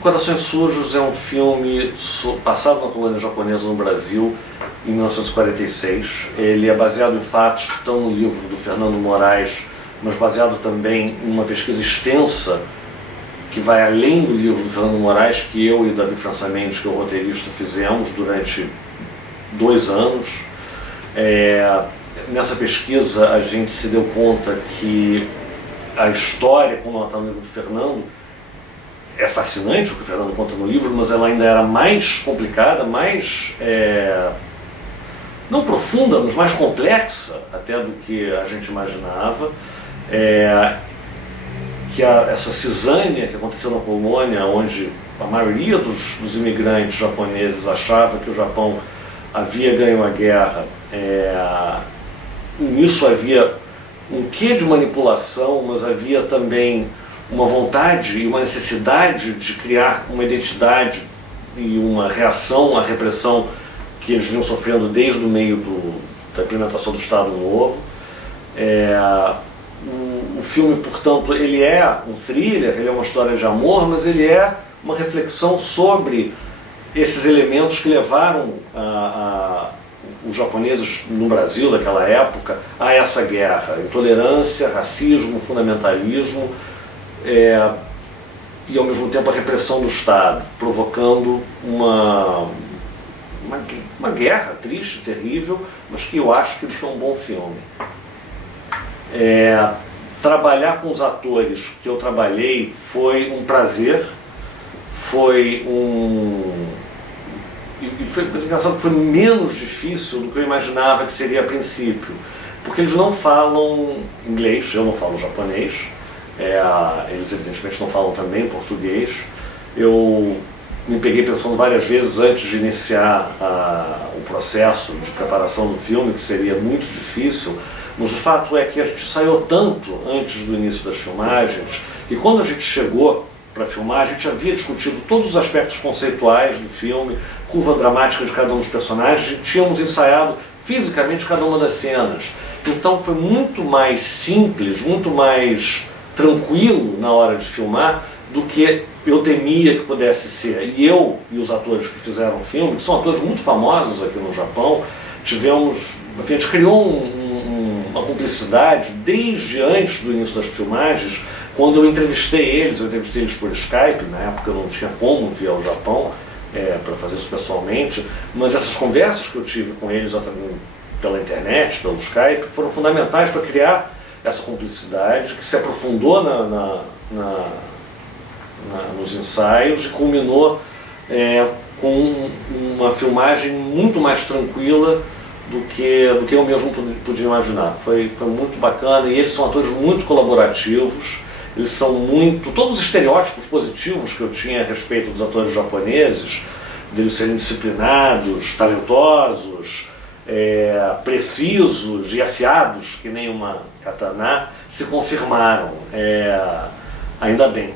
Corações Sujos é um filme passado na colônia japonesa no Brasil em 1946. Ele é baseado em fatos que estão no livro do Fernando Moraes, mas baseado também em uma pesquisa extensa que vai além do livro do Fernando Moraes, que eu e Davi França Mendes, que é o roteirista, fizemos durante 2 anos. Nessa pesquisa a gente se deu conta que a história, como ela está no livro do Fernando, é fascinante o que o Fernando conta no livro, mas ela ainda era mais complicada, mais não profunda, mas mais complexa até do que a gente imaginava. Essa cisânia que aconteceu na colônia, onde a maioria dos imigrantes japoneses achava que o Japão havia ganho a guerra, nisso havia um quê de manipulação, mas havia também uma vontade e uma necessidade de criar uma identidade e uma reação à repressão que eles vinham sofrendo desde o meio da implementação do Estado Novo. O filme, portanto, ele é um thriller, ele é uma história de amor, mas ele é uma reflexão sobre esses elementos que levaram os japoneses no Brasil daquela época a essa guerra: intolerância, racismo, fundamentalismo e ao mesmo tempo a repressão do Estado, provocando uma guerra triste, terrível, mas que eu acho que foi um bom filme. Trabalhar com os atores que eu trabalhei foi um prazer, foi engraçado que foi menos difícil do que eu imaginava que seria a princípio, porque eles não falam inglês, eu não falo japonês, eles evidentemente não falam também português. Eu me peguei pensando várias vezes antes de iniciar o processo de preparação do filme, que seria muito difícil, mas o fato é que a gente ensaiou tanto antes do início das filmagens, e quando a gente chegou para filmar, a gente havia discutido todos os aspectos conceituais do filme, curva dramática de cada um dos personagens, e tínhamos ensaiado fisicamente cada uma das cenas. Então foi muito mais simples, muito mais tranquilo na hora de filmar do que eu temia que pudesse ser. E eu e os atores que fizeram o filme, que são atores muito famosos aqui no Japão, a gente criou uma cumplicidade desde antes do início das filmagens. Quando eu entrevistei eles por Skype, na época eu não tinha como vir ao Japão para fazer isso pessoalmente, mas essas conversas que eu tive com eles pela internet, pelo Skype, foram fundamentais para criar essa cumplicidade que se aprofundou nos ensaios e culminou com uma filmagem muito mais tranquila do que eu mesmo podia imaginar. Foi muito bacana, e eles são atores muito colaborativos. Eles são todos os estereótipos positivos que eu tinha a respeito dos atores japoneses, deles serem disciplinados, talentosos, precisos e afiados, que nem uma katana, se confirmaram, ainda bem.